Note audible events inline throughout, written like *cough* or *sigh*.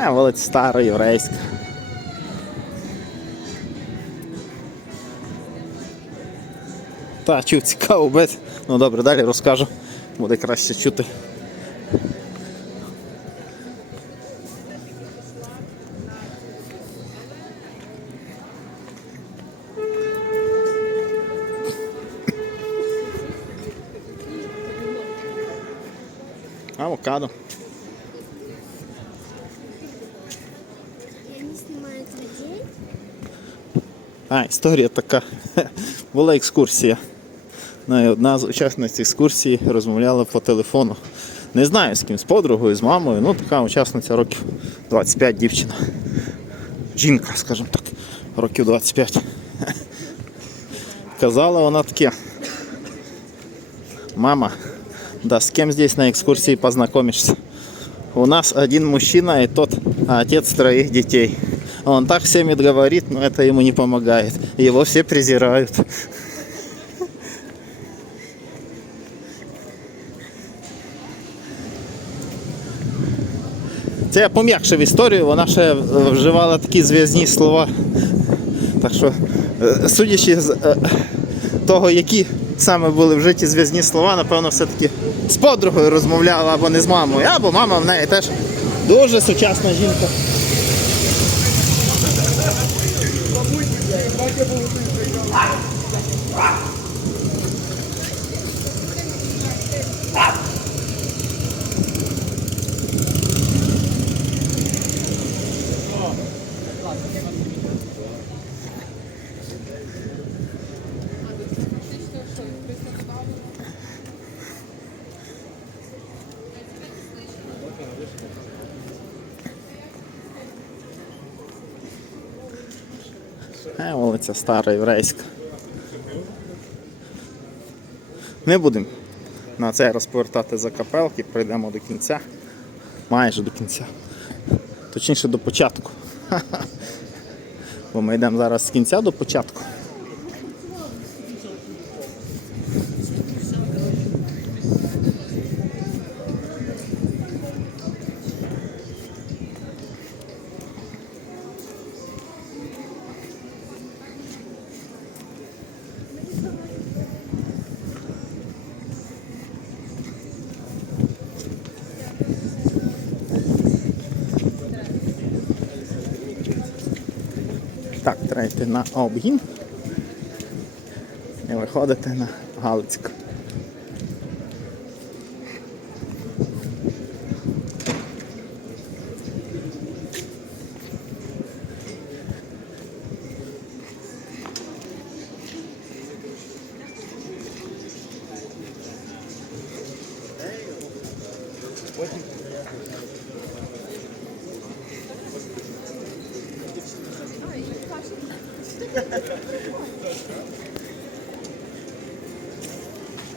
А, вулиця стара, єврейська. Та, чув цікаво, без. Ну добре, далі розкажу. Буде краще чути. Авокадо. Я не снимаю людей. А, історія така. *laughs* Була екскурсія. Ну, і одна з учасниць екскурсії розмовляла по телефону. Не знаю з ким, з подругою, з мамою. Ну, така учасниця років 25 дівчина. Жінка, скажімо так, років 25. *laughs* Казала вона таке. Мама, да с кем здесь на экскурсии познакомишься? У нас один мужчина и тот отец троих детей. Он так всеми говорит, но это ему не помогает. Его все презирают. Це я пом'якшив історію, вона ще вживала такі зв'язні слова. Так що, е, судячи з е, того, які саме були вжиті зв'язні слова, напевно, все-таки з подругою розмовляла або не з мамою, або мама в неї теж дуже сучасна жінка. Е, вулиця стара єврейська. Не будемо на це розповертати за капелки, прийдемо до кінця. Майже до кінця. Точніше до початку. *laughs* Бо ми йдемо зараз з кінця до початку. Так, треба йти на обгін. І виходити на Галицьку.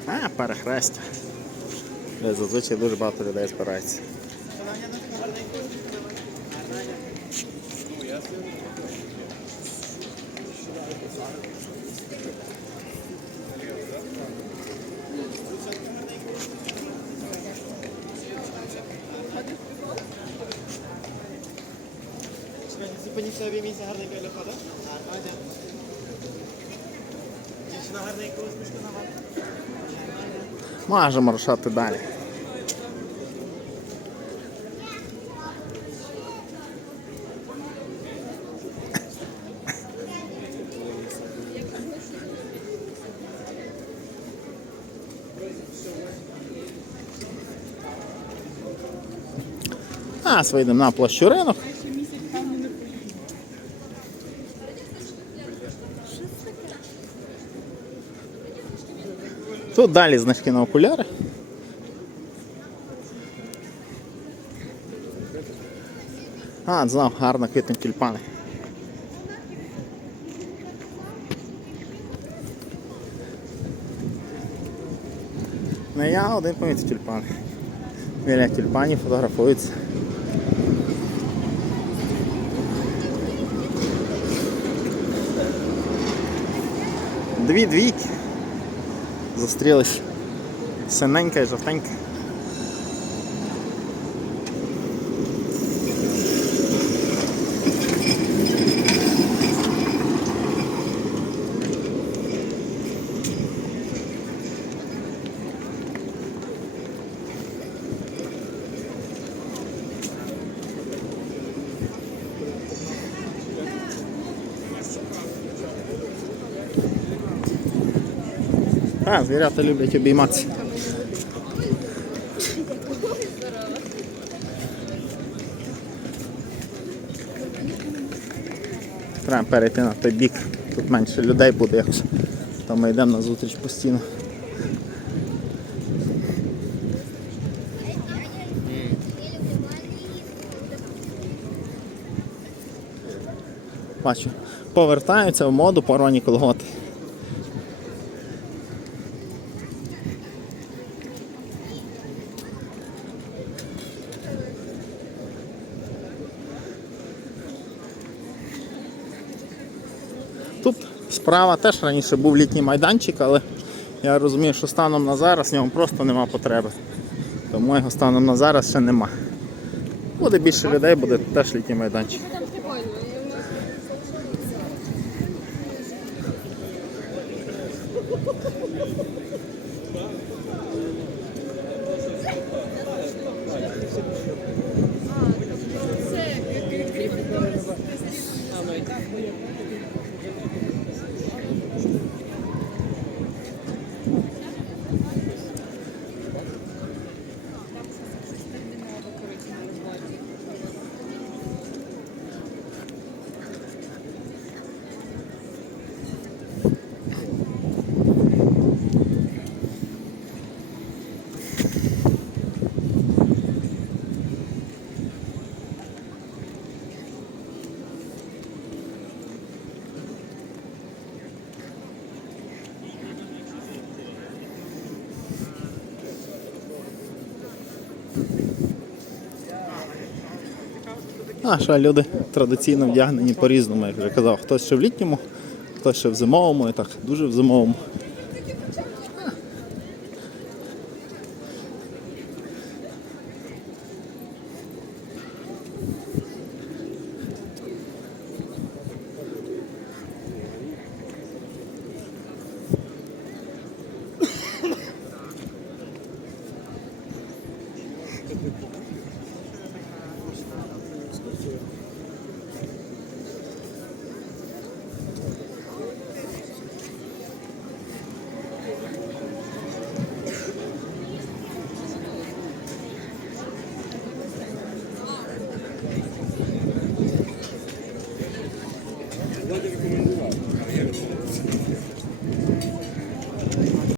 А, перехрестя. Де Зазвичай дуже багато людей збирається. Зупиніться собі місце гарненько для фото. Дівчина гарненько усмішку на вас. Можемо рушати далі. А, вийдемо на площу ринок. Тут далі значки на окуляри. А, знав, гарно квітнуть тюльпани. Не я один помітив тюльпани. Біля тюльпанів фотографуються. Дві двійки. Зустрілись. Синенька і жовтенька. А, звірята люблять обійматися. Треба перейти на той бік. Тут менше людей буде якось. То ми йдемо на зустріч постійно. Бачу, повертаються в моду порвані колготи. Тут справа теж раніше був літній майданчик, але я розумію, що станом на зараз в ньому просто нема потреби. Тому його станом на зараз ще нема. Буде більше людей, буде теж літній майданчик. А що люди традиційно вдягнені по-різному, як вже казав. Хтось ще в літньому, хтось ще в зимовому і так дуже в зимовому.